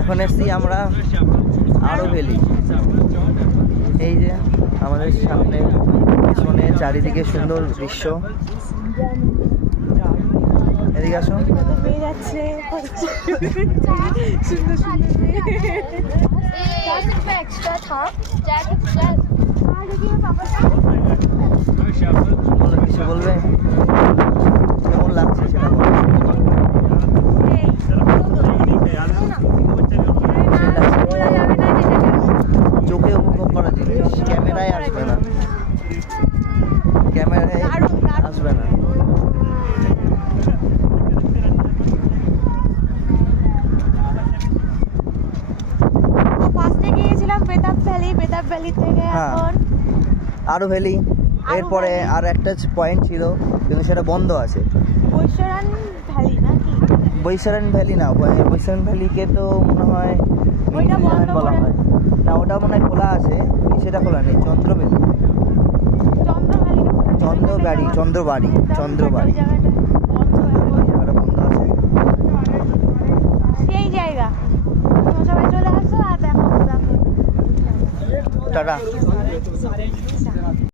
এখন এসছি আমরা আরো ভ্যালি। এই যে আমাদের সামনে পিছনে চারিদিকে সুন্দর দৃশ্য। এদিকে আসো। পেয়ে যাচ্ছে সুন্দর সুন্দর এক্সট্রা था কিছু বলবে? কেমন লাগছে সেটা বলো। চোখে উপভোগ করা জিনিস, ক্যামেরায় আসবে না, ক্যামেরায় আসবে না। ফার্স্টে গিয়েছিলাম বেতাব ভ্যালি, বেতাব ভ্যালি থেকে এখন আরো ভ্যালি। এরপরে আর একটা পয়েন্ট ছিল কিন্তু সেটা বন্ধ আছে। বৈশারান ভ্যালি নাকি? বৈশারান ভ্যালি না, বৈশারান ভ্যালিকে তো মনে হয় ওইটা বন্ধ বলা হয় না, ওটা মনে হয় খোলা আছে, সেটা খোলা নেই। চন্দ্রবাড়ি, চন্দ্রবাড়ি ওই জায়গাটা বন্ধ আছে। সেই জায়গা সবাই চলে আসো আর দেখো। টাটা।